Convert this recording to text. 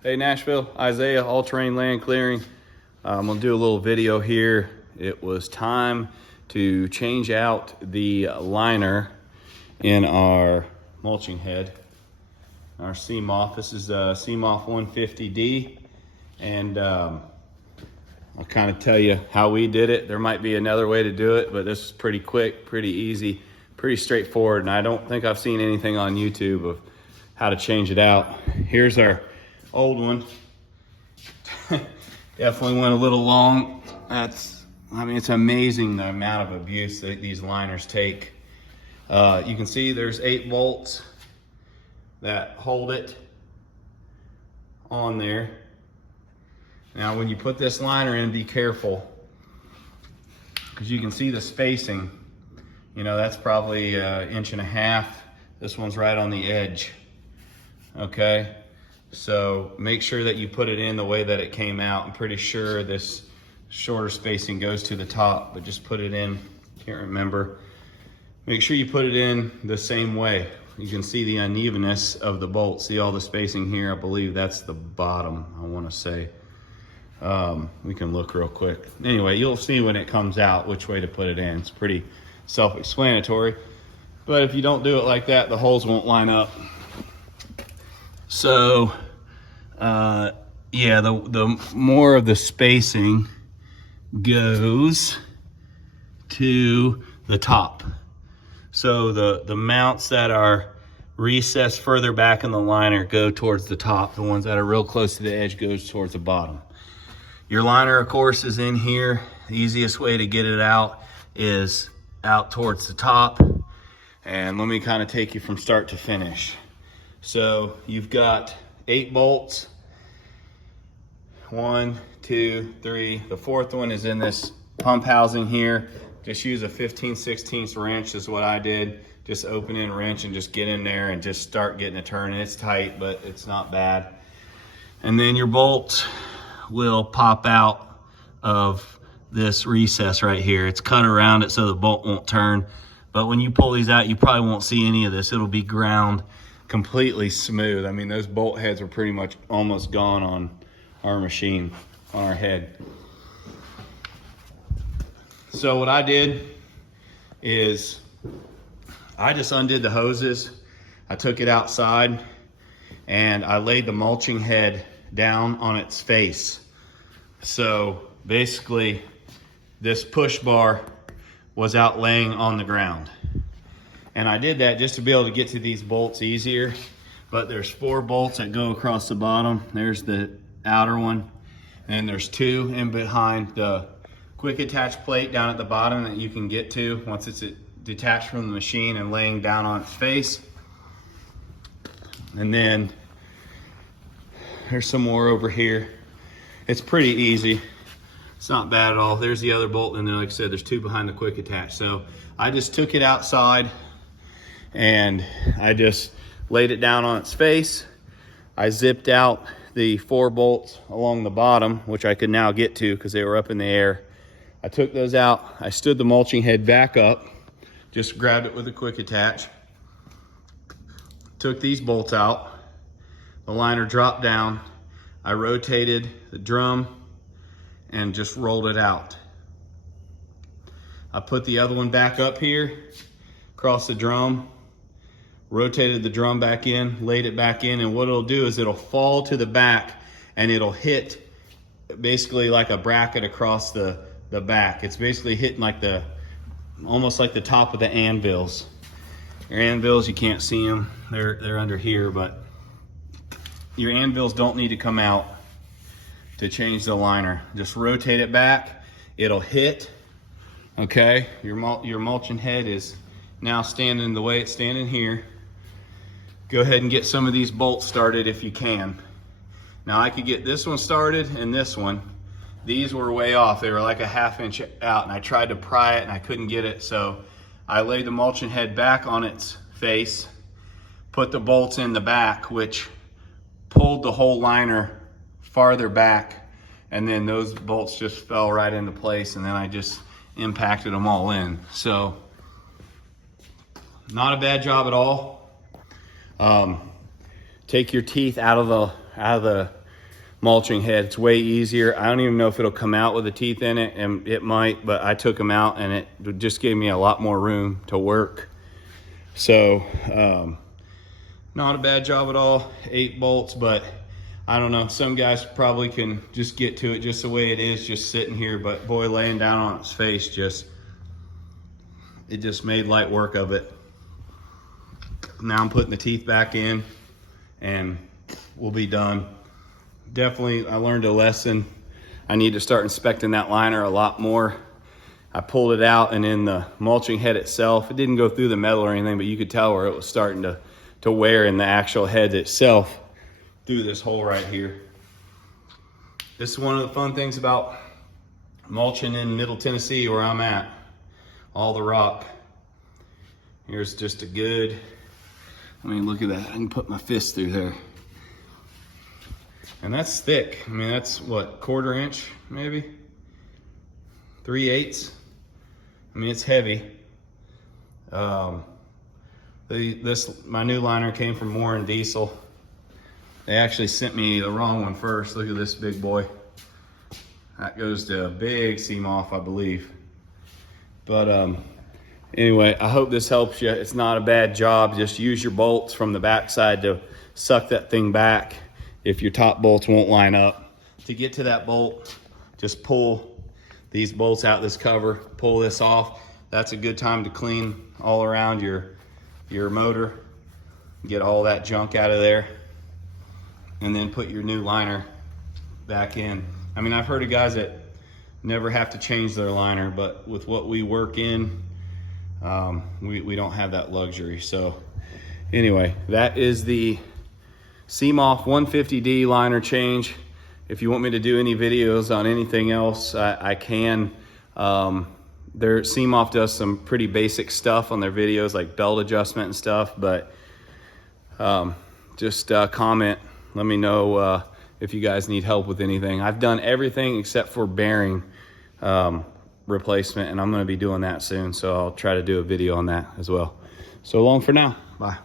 Hey Nashville, Isaiah, All Terrain Land Clearing. I'm gonna do a little video here. It was time to change out the liner in our mulching head, our Cimaf. This is a Cimaf 150D, and I'll kind of tell you how we did it. There might be another way to do it, but this is pretty quick, pretty easy, pretty straightforward, and I don't think I've seen anything on YouTube of how to change it out. Here's our old one. Definitely went a little long. I mean, it's amazing the amount of abuse that these liners take. You can see there's 8 bolts that hold it on there. Now, when you put this liner in, be careful, because you can see the spacing. You know, that's probably 1.5 inches. This one's right on the edge. Okay, so make sure that you put it in the way that it came out. I'm pretty sure this shorter spacing goes to the top, but just put it in, can't remember. Make sure you put it in the same way. You can see the unevenness of the bolts. See all the spacing here? I believe that's the bottom, I want to say. We can look real quick. Anyway, you'll see when it comes out which way to put it in. It's pretty self-explanatory, but if you don't do it like that, the holes won't line up. So, yeah, the more of the spacing goes to the top. So the mounts that are recessed further back in the liner go towards the top. The ones that are real close to the edge goes towards the bottom. Your liner, of course, is in here. The easiest way to get it out is out towards the top. And let me kind of take you from start to finish. So you've got 8 bolts. 1, 2, 3. The 4th one is in this pump housing here. Just use a 15/16 wrench is what I did. Just open in a wrench and just get in there and just start getting it turning. It's tight, but it's not bad. And then your bolts will pop out of this recess right here. It's cut around it so the bolt won't turn. But when you pull these out, you probably won't see any of this. It'll be ground completely smooth. I mean, those bolt heads are pretty much almost gone on our machine, on our head. So what I did is I just undid the hoses. I took it outside and I laid the mulching head down on its face. So basically this push bar was out laying on the ground. And I did that just to be able to get to these bolts easier. But there's 4 bolts that go across the bottom. There's the outer one. And there's 2 in behind the quick attach plate down at the bottom that you can get to once it's detached from the machine and laying down on its face. And then there's some more over here. It's pretty easy. It's not bad at all. There's the other bolt, and then like I said, there's 2 behind the quick attach. So I just took it outside and I just laid it down on its face. I zipped out the 4 bolts along the bottom, which I could now get to because they were up in the air. I took those out. I stood the mulching head back up, just grabbed it with a quick attach. Took these bolts out. The liner dropped down. I rotated the drum and just rolled it out. I put the other one back up here, across the drum, rotated the drum back in, laid it back in, and what it'll do is it'll fall to the back and it'll hit basically like a bracket across the back. It's basically hitting like almost like the top of the anvils. Your anvils, you can't see them, they're under here, but your anvils don't need to come out to change the liner. Just rotate it back, it'll hit. Okay, your mulching head is now standing the way it's standing here. Go ahead and get some of these bolts started if you can. Now I could get this one started and this one. These were way off. They were like a 1/2 inch out, and I tried to pry it and I couldn't get it. So I laid the mulching head back on its face, put the bolts in the back, which pulled the whole liner farther back, and then those bolts just fell right into place, and then I just impacted them all in. So not a bad job at all. Take your teeth out of the mulching head. It's way easier. I don't even know if it'll come out with the teeth in it, and it might, but I took them out and it just gave me a lot more room to work. So not a bad job at all. 8 bolts, but I don't know, some guys probably can just get to it just the way it is, just sitting here, but boy, laying down on its face, it just made light work of it. Now I'm putting the teeth back in and we'll be done. Definitely, I learned a lesson. I need to start inspecting that liner a lot more. I pulled it out, and in the mulching head itself, it didn't go through the metal or anything, but you could tell where it was starting to wear in the actual head itself through this hole right here. This is one of the fun things about mulching in Middle Tennessee where I'm at. All the rock. Here's just a good, I mean, look at that. I can put my fist through there. And that's thick. I mean, that's what, 1/4 inch, maybe? 3/8. I mean, it's heavy. My new liner came from Moore & Diesel. They actually sent me the wrong one first. Look at this big boy. That goes to a big Cimaf, I believe. But anyway, I hope this helps you. It's not a bad job. Just use your bolts from the backside to suck that thing back if your top bolts won't line up. To get to that bolt, just pull these bolts out, this cover, pull this off. That's a good time to clean all around your motor, get all that junk out of there, and then put your new liner back in. I mean, I've heard of guys that never have to change their liner, but with what we work in, we don't have that luxury. So anyway, that is the Cimaf 150D liner change. If you want me to do any videos on anything else, I can. Cimaf does some pretty basic stuff on their videos, like belt adjustment and stuff, but just comment. Let me know if you guys need help with anything. I've done everything except for bearing replacement, and I'm going to be doing that soon, so I'll try to do a video on that as well. So long for now. Bye.